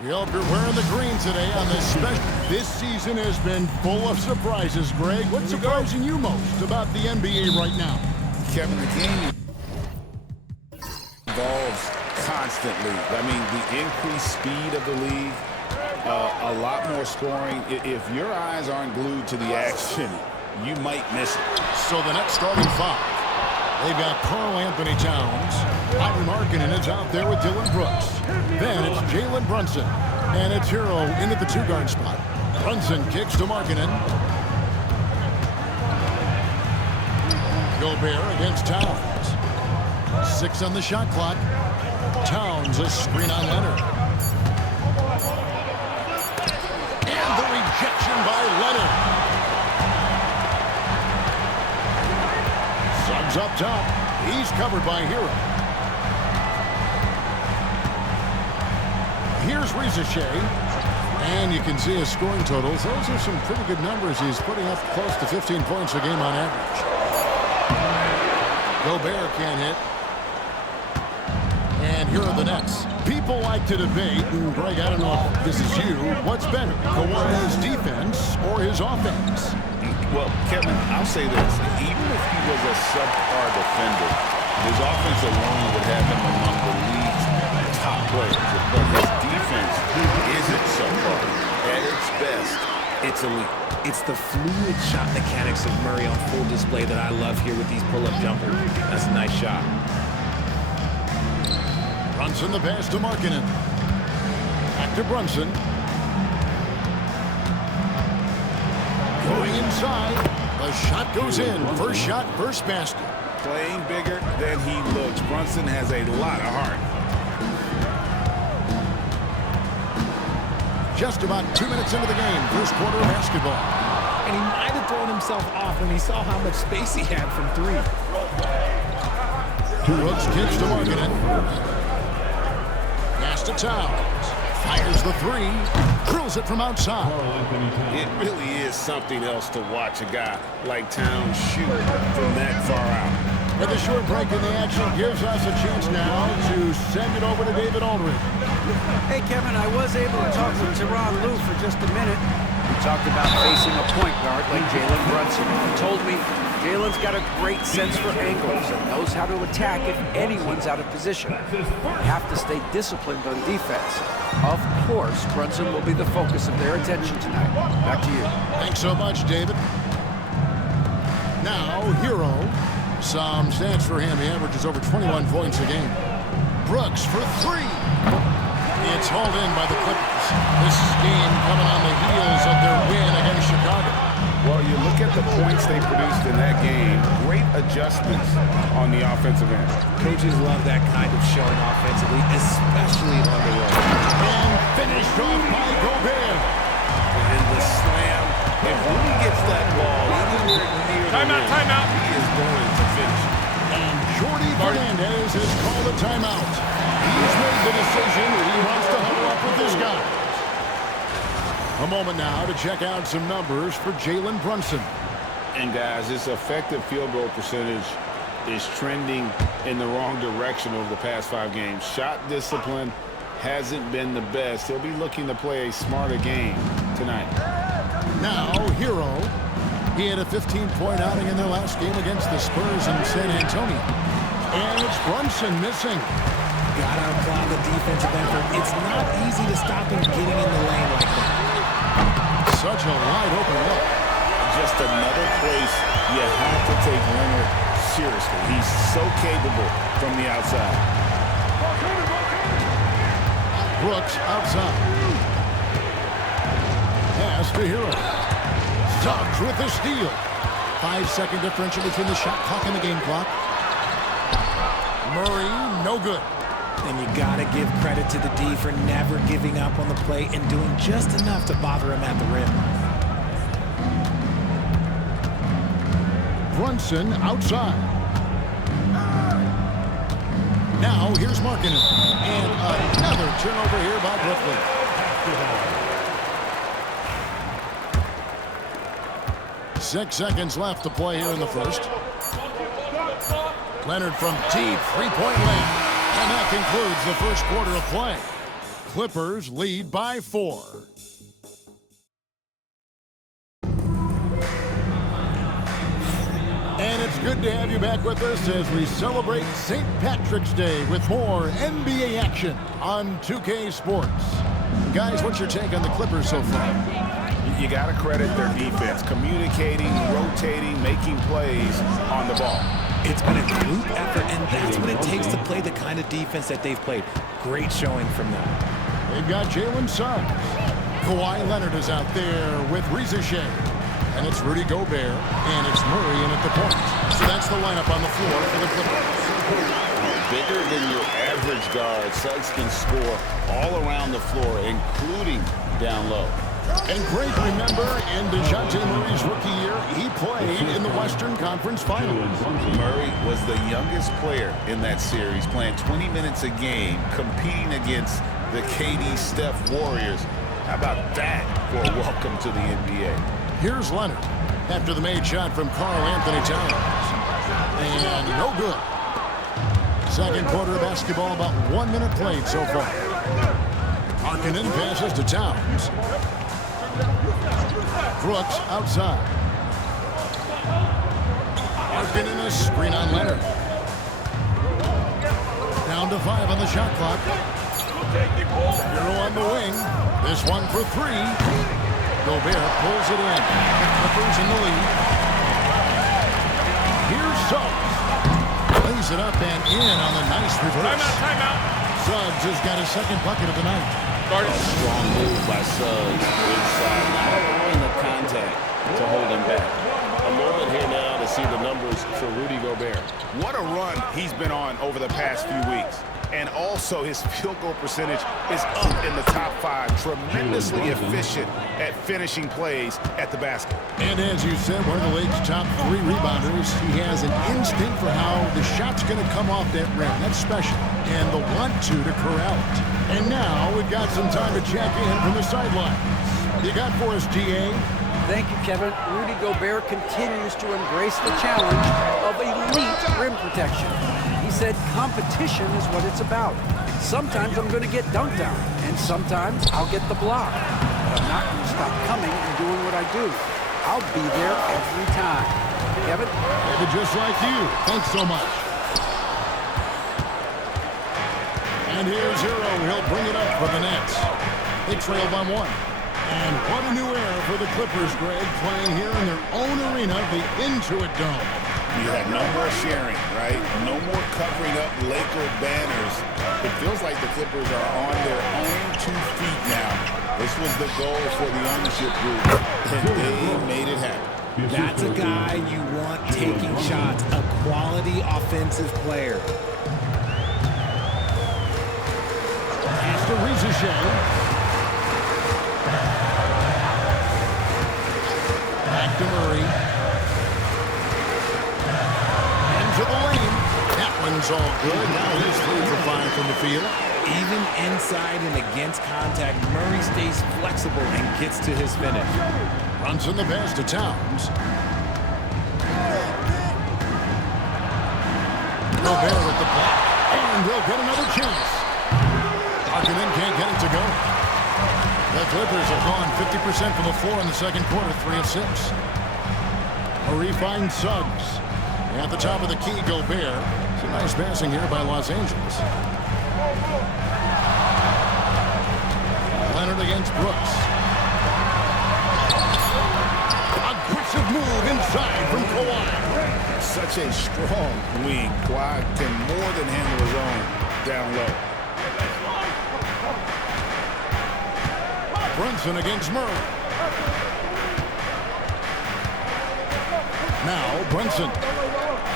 We hope you're wearing the green today on this special. This season has been full of surprises, Greg. What's surprising you most about the NBA right now? Kevin, the game evolves constantly. I mean, the increased speed of the league, a lot more scoring. If your eyes aren't glued to the action, you might miss it. So the next starting five. They've got Karl Anthony Towns. Lauri Markkanen is out there with Dylan Brooks. Then it's Jalen Brunson. And it's Hero into the two-guard spot. Brunson kicks to Markkanen. Gobert against Towns. 6 on the shot clock. Towns a screen on Leonard. And the rejection by Leonard. Suggs up top. He's covered by Hero. Here's Ricochet. And you can see his scoring totals. Those are some pretty good numbers. He's putting up close to 15 points a game on average. Gobert can't hit. And here are the Nets. People like to debate, and Greg, I don't know if this is you, what's better, Kawhi's defense or his offense? Well, Kevin, I'll say this. Even if he was a subpar defender, his offense alone would have him among the league's top players. But his defense isn't subpar. At its best, it's elite. It's the fluid shot mechanics of Murray on full display that I love here with these pull-up jumpers. That's a nice shot. Brunson the pass to Markkanen. Back to Brunson. Going inside. The shot goes in. First shot, first basket. Playing bigger than he looks. Brunson has a lot of heart. Just about 2 minutes into the game. First quarter of basketball. And he might have thrown himself off when he saw how much space he had from three. Brooks kicks to Markkanen. Pass to Towns. Fires the three. Drills it from outside. It really is something else to watch a guy like Towns shoot from that far out. With a short break in the action gives us a chance now to send it over to David Aldridge. Hey, Kevin, I was able to talk with Tyronn Lue for just a minute. We talked about facing a point guard like Jalen Brunson. He told me Jalen's got a great sense for angles and knows how to attack if anyone's out of position. You have to stay disciplined on defense. Of course, Brunson will be the focus of their attention tonight. Back to you. Thanks so much, David. Now, Hero. Some stats for him. He averages over 21 points a game. Brooks for three. It's hauled in by the Clippers. This game coming on the heels of their win against Chicago. Well, you look at the points they produced in that game. Great adjustments on the offensive end. Coaches love that kind of showing offensively, especially on the road. And finished off by Gobert. And the slam. If Rudy gets that ball anywhere near the rim, he is going to finish. And Jordi Fernandez has called a timeout. He's made the decision that he wants to huddle up with this guy. A moment now to check out some numbers for Jalen Brunson. And guys, his effective field goal percentage is trending in the wrong direction over the past 5 games. Shot discipline hasn't been the best. He'll be looking to play a smarter game tonight. Now, Hero. He had a 15-point outing in their last game against the Spurs in San Antonio. And it's Brunson missing. Gotta apply the defensive effort. It's not easy to stop him getting in the lane like that. Such a wide open look. Just another place you have to take Leonard seriously. He's so capable from the outside. Brooks outside. Pass to Hero. Suggs with the steal. 5-second differential between the shot clock and the game clock. Murray, no good. And you gotta give credit to the D for never giving up on the play and doing just enough to bother him at the rim. Brunson outside. Now here's Markkanen. And another turnover here by Brooklyn. 6 seconds left to play here in the first. Leonard from deep, three-point land. And that concludes the first quarter of play. Clippers lead by 4. And it's good to have you back with us as we celebrate St. Patrick's Day with more NBA action on 2K Sports. Guys, what's your take on the Clippers so far? You got to credit their defense, communicating, rotating, making plays on the ball. It's been a group effort, and that's what it takes to play the kind of defense that they've played. Great showing from them. They've got Jalen Suggs. Kawhi Leonard is out there with Rizachet. And it's Rudy Gobert, and it's Murray in at the point. So that's the lineup on the floor for the Clippers. Bigger than your average guard, Suggs can score all around the floor, including down low. And great, remember, in DeJounte Murray's rookie year, he played in the Western Conference Finals. Murray was the youngest player in that series, playing 20 minutes a game, competing against the KD Steph Warriors. How about that for a welcome to the NBA? Here's Leonard after the made shot from Karl Anthony Towns. And no good. Second quarter of basketball, about 1 minute played so far. Harkinen passes to Towns. Brooks outside. Harkinen a screen on Leonard. Down to 5 on the shot clock. Hero on the wing. This one for 3. Gobert pulls it in. The Clippers in the lead. Here's Suggs. Lays it up and in on the nice reverse. Timeout. Suggs has got his second bucket of the night. Strong move by Suggs inside, not allowing the contact to hold him back. A moment here now to see the numbers for Rudy Gobert. What a run he's been on over the past few weeks. And also his field goal percentage is up in the top 5. Tremendously efficient at finishing plays at the basket. And as you said, one of the league's top 3 rebounders. He has an instinct for how the shot's going to come off that rim. That's special. And the want-to corral it. And now we've got some time to check in from the sidelines. You got for us, GA? Thank you, Kevin. Rudy Gobert continues to embrace the challenge of elite rim protection. He said competition is what it's about. Sometimes I'm going to get dunked on, and sometimes I'll get the block. But I'm not going to stop coming and doing what I do. I'll be there every time. Kevin? David, just like you. Thanks so much. And here's Hero. He'll bring it up for the Nets. They trail by 1. And what a new era for the Clippers, Greg, playing here in their own arena, the Intuit Dome. You have no more sharing, right? No more covering up Laker banners. It feels like the Clippers are on their own 2 feet now. This was the goal for the ownership group, and they made it happen. That's a guy you want taking shots, a quality offensive player. After Rizachet. Back to Murray. Into the lane. That one's all good. Now he's 3 for 5 from the field. Even inside and against contact, Murray stays flexible and gets to his finish. Runs in the pass to Towns. Gobert with the block. And they'll get another chance. Harkinen can't get it to go. The Clippers have gone 50% from the floor in the second quarter, 3 of 6. Murray finds Suggs. At the top of the key, Gobert. Some nice passing here by Los Angeles. Leonard against Brooks. Aggressive move inside from Kawhi. Such a strong wing. Kawhi can more than handle his own down low. Brunson against Murray. Now Brunson.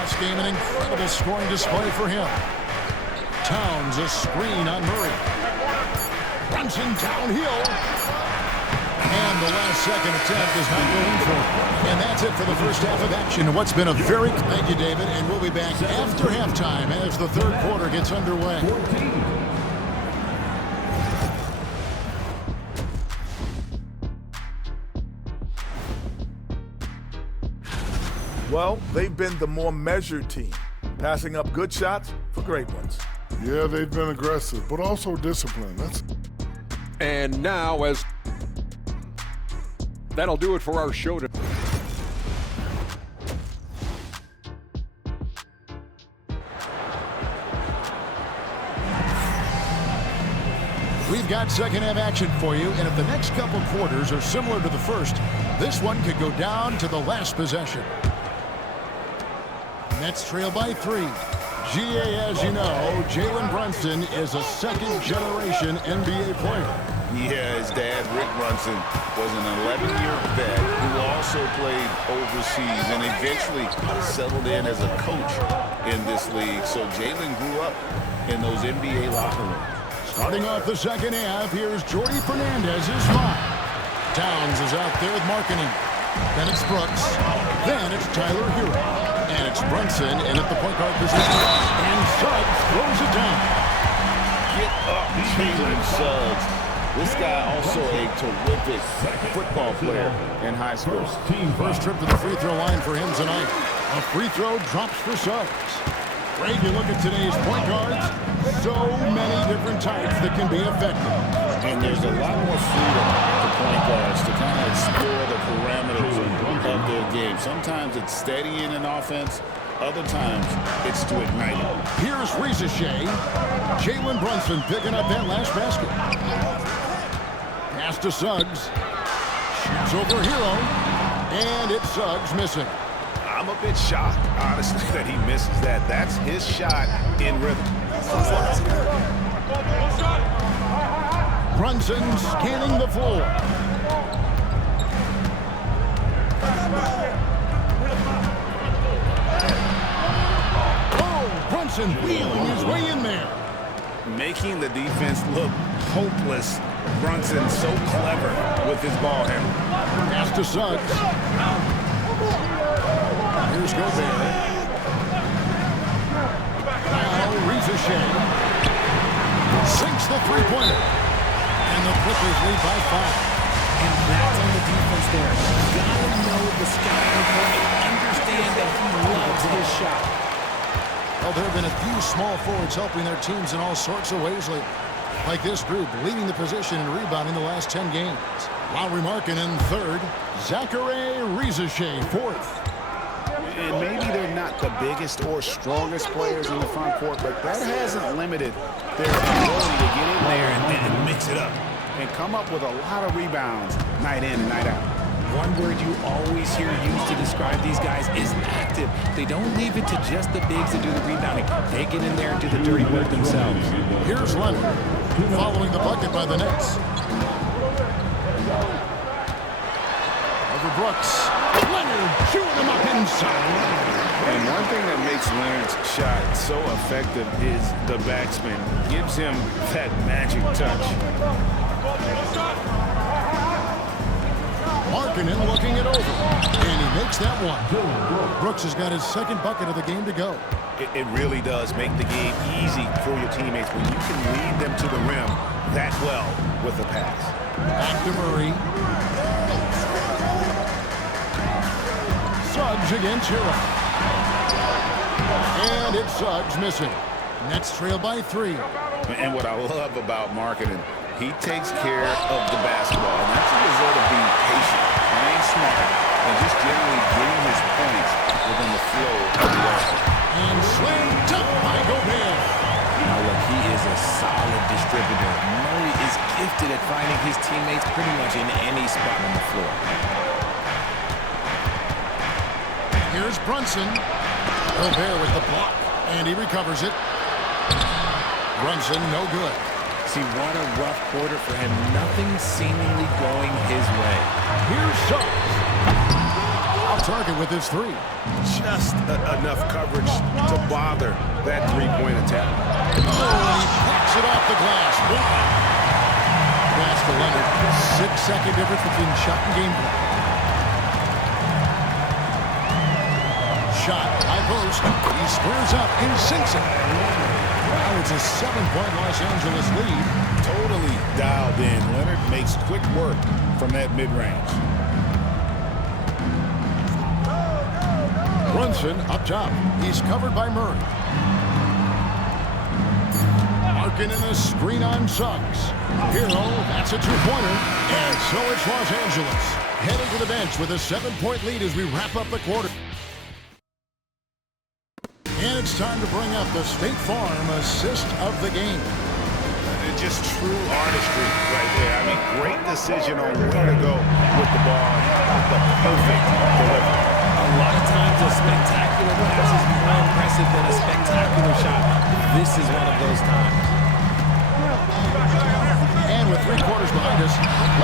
This game an incredible scoring display for him. Towns a screen on Murray. Brunson downhill. And the last second attempt is not going for him. And that's it for the first half of action. What's been a very... Thank you, David. And we'll be back after halftime as the third quarter gets underway. Well, they've been the more measured team, passing up good shots for great ones. Yeah, they've been aggressive, but also disciplined. And now, as that'll do it for our show today. We've got second half action for you, and if the next couple quarters are similar to the first, this one could go down to the last possession. Nets trail by 3. GA, as you know, Jalen Brunson is a second-generation NBA player. Yeah, his dad, Rick Brunson, was an 11-year vet who also played overseas and eventually settled in as a coach in this league. So Jalen grew up in those NBA locker rooms. Starting off the second half, here's Jordy Fernandez's 5. Towns is out there with marketing. Then it's Brooks. Then it's Tyler Hero. And it's Brunson in at the point guard position. And Suggs throws it down. Get up, Jalen Suggs. This guy also a terrific football player in high school. First trip to the free throw line for him tonight. A free throw drops for Suggs. Greg, you look at today's point guards, so many different types that can be effective. And there's a lot more freedom for point guards to kind of explore the parameters of their game. Sometimes it's steadying an offense. Other times, it's to ignite it. Here's Rizashea. Jalen Brunson picking up that last basket. Pass to Suggs. Shoots over Hero. And it's Suggs missing. I'm a bit shocked, honestly, that he misses that. That's his shot in rhythm. Brunson scanning the floor. Oh, Brunson wheeling his way in there. Making the defense look hopeless. Brunson so clever with his ball handle. Pass to Suggs. Here's Gobert. Now Rizashea sinks the three-pointer. And the Clippers lead by 5. And that's on the defense there. Gotta know the scouting report and understand that he loves his shot. Well, there have been a few small forwards helping their teams in all sorts of ways like this group, leading the position in rebounding the last 10 games. Lauri Markkanen third, Zachary Rizashea fourth. And maybe they're not the biggest or strongest players in the front court, but that hasn't limited their ability to get in there and mix it up and come up with a lot of rebounds night in and night out. One word you always hear used to describe these guys is active. They don't leave it to just the bigs to do the rebounding. They get in there and do the dirty work themselves. Here's Leonard, following the bucket by the Nets. Over Brooks. Leonard shooting him up inside. And one thing that makes Leonard's shot so effective is the backspin. Gives him that magic touch. Markkanen looking it over. And he makes that one. Brooks has got his second bucket of the game to go. It really does make the game easy for your teammates when you can lead them to the rim that well with the pass. Back to Murray. Suggs against Hero. And it's Suggs missing. Nets trail by 3. And what I love about Markkanen, he takes care of the basketball. And that's a result of being patient, playing smart, and just generally getting his points within the flow of the offense. And slammed up by Gobert. Now look, he is a solid distributor. Murray is gifted at finding his teammates pretty much in any spot on the floor. Here's Brunson. Gobert with the block. And he recovers it. Brunson, no good. See, what a rough quarter for him. Nothing seemingly going his way. Here's Suggs. Off target with his 3. Just enough coverage to bother that three-point attempt. Oh, and he packs it off the glass. Wow. Pass to Leonard. 6-second difference between shot and game play. Shot, high post. He squares up and sinks it. Now it's a 7-point Los Angeles lead. Totally dialed in. Leonard makes quick work from that mid-range. Brunson up top. He's covered by Murray. Working in a screen on Suggs. Hero, that's a two-pointer. And so it's Los Angeles. Heading to the bench with a 7-point lead as we wrap up the quarter. And it's time to bring up the State Farm assist of the game. Just true artistry right there. I mean, great decision on where to go with the ball. The perfect delivery. A lot of times a spectacular pass is more impressive than a spectacular shot. This is one of those times. And with 3 quarters behind us,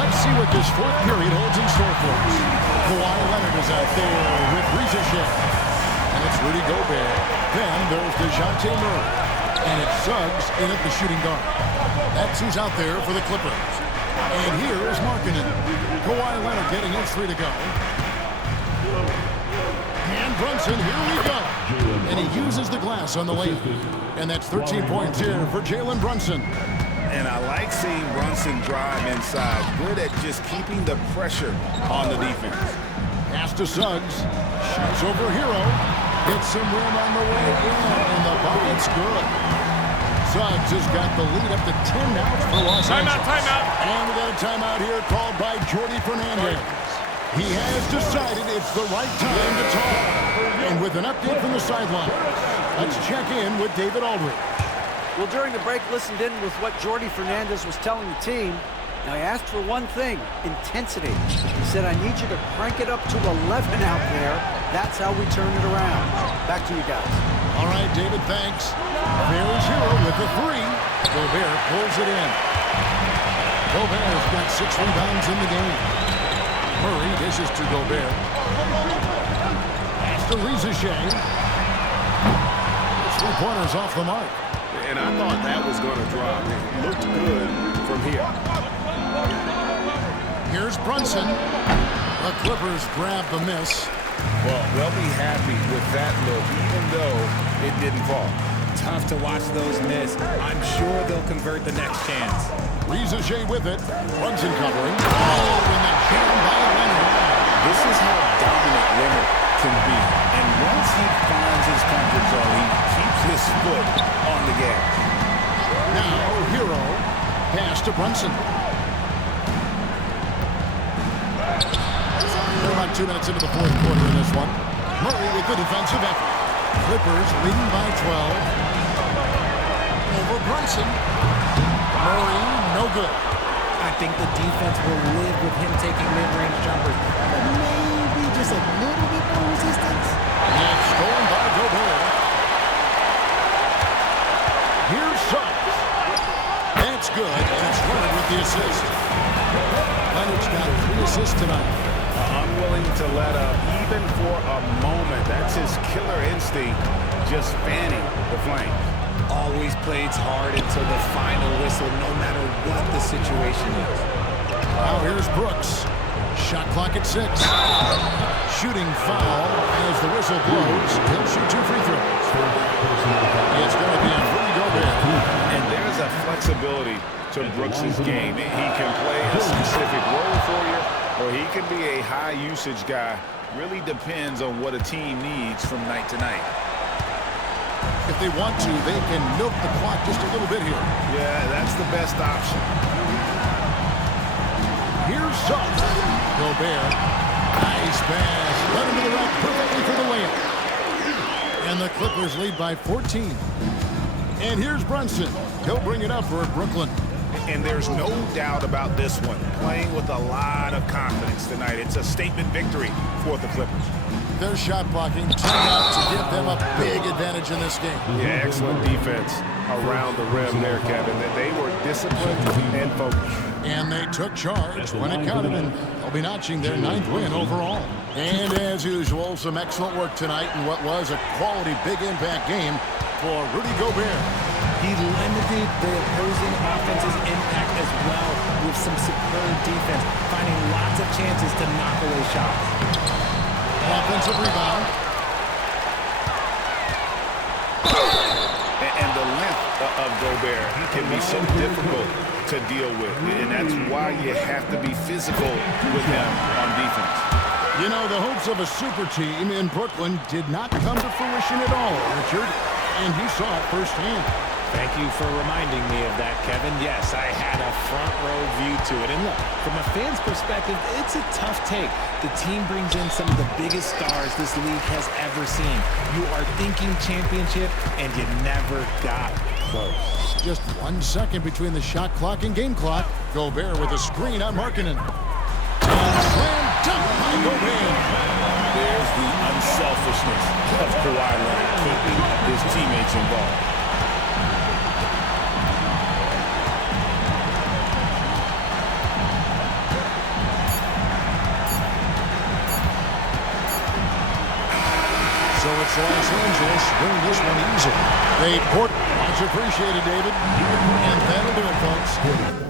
let's see what this fourth period holds in store for us. Kawhi Leonard is out there with Reza. And it's Rudy Gobert. Then there's DeJounte Murray. And it's Suggs in at the shooting guard. That's who's out there for the Clippers. And here is Markkanen. Kawhi Leonard getting his 3 to go. And Brunson, here we go. And he uses the glass on the layup. And that's 13 points here for Jalen Brunson. And I like seeing Brunson drive inside. Good at just keeping the pressure on the defense. Pass to Suggs. Shoots over Hero. Gets some rim on the way in. And the bucket's good. Suggs has got the lead up to 10 now for Los Angeles. Timeout. And we got a timeout here called by Jordy Fernandez. He has decided it's the right time to talk. And with an update from the sideline, let's check in with David Aldridge. Well, during the break, listened in with what Jordy Fernandez was telling the team. Now, he asked for one thing, intensity. He said, I need you to crank it up to 11 out there. That's how we turn it around. Back to you guys. All right, David, thanks. There's Hero with the 3. Gobert pulls it in. Gobert's got 6 rebounds in the game. Murray dishes to Gobert. Pass to Reza. 3-pointers off the mark. And I thought that was going to drop. It looked good from here. Here's Brunson. The Clippers grab the miss. Well, they'll be happy with that look, even though it didn't fall. Tough to watch those miss. I'm sure they'll convert the next chance. Reza with it. Brunson covering. Oh, and the jam by Leonard. This is how dominant Leonard can be. And once he finds his comfort zone, he keeps his foot on the gas. Now, Hero. Pass to Brunson. We're about 2 minutes into the fourth quarter in this one. Murray with the defensive effort. Clippers leading by 12. Over Brunson. Murray, no good. I think the defense will live with him taking mid-range jumpers, but maybe just a little bit more resistance. And stolen by Gobert. Here's Suggs. That's good, and it's Leonard with the assist. Leonard's got 3 assists tonight. Unwilling to let up, even for a moment. That's his killer instinct, just fanning the flames. Always plays hard until the final whistle, no matter what the situation is. Now here's Brooks. Shot clock at 6. Shooting foul as the whistle blows. He'll shoot 2 free throws. It's going to be on Rudy Gobert. And there's a flexibility to Brooks' game. He can play a specific role for you, or he can be a high-usage guy. Really depends on what a team needs from night to night. If they want to, they can milk the clock just a little bit here. Yeah, that's the best option. Here's Suggs. Gobert. Nice pass. Led him to the rack perfectly for the layup. And the Clippers lead by 14. And here's Brunson. He'll bring it up for Brooklyn. And there's no doubt about this one. Playing with a lot of confidence tonight. It's a statement victory for the Clippers. Their shot blocking turned out to give them a big advantage in this game. Yeah, excellent defense around the rim there, Kevin. They were disciplined and focused. And they took charge when it counted, and they'll be notching their 9th win overall. And as usual, some excellent work tonight in what was a quality big impact game for Rudy Gobert. He limited the opposing offense's impact as well with some superb defense, finding lots of chances to knock away shots. Offensive rebound. And the length of Gobert, he can be so difficult to deal with. And that's why you have to be physical with him on defense. You know, the hopes of a super team in Brooklyn did not come to fruition at all, Richard. And you saw it firsthand. Thank you for reminding me of that, Kevin. Yes, I had a front row view to it. And look, from a fan's perspective, it's a tough take. The team brings in some of the biggest stars this league has ever seen. You are thinking championship, and you never got close. Just 1 second between the shot clock and game clock. Gobert with a screen on Markkanen. Slam dunk by Gobert. There's the unselfishness of Kawhi Leonard keeping his teammates involved. So it's Los Angeles winning this one easily. Much appreciated, David. And that'll do it, folks.